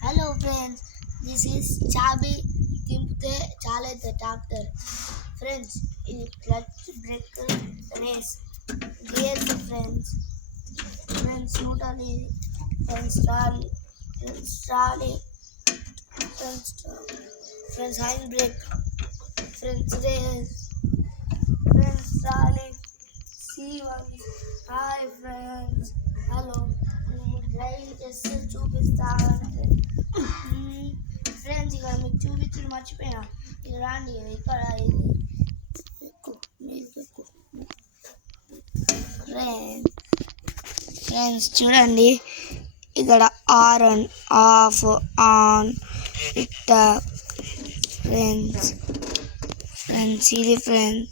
Hello friends, this is Chabi Timpte Chale the tractor. Friends, in clutch breaker race. Gears friends. Friends neutrally. Friends rally. Friends rally. Friends stop. Friends hind brake. Friends race. Friends rally. C1. Hi friends. Hello. Drive చేస్తే చూపిస్తా ఫ్రెండ్స్ ఇక్కడ మీకు చూపించడం మర్చిపోయినా ఇది రాండి ఇక్కడ ఇది ఫ్రెండ్స్ చూడండి ఇక్కడ ఆన్ ఆఫ్ ఆన్ ఇట్ట ఫ్రెండ్స్ ఇది ఫ్రెండ్స్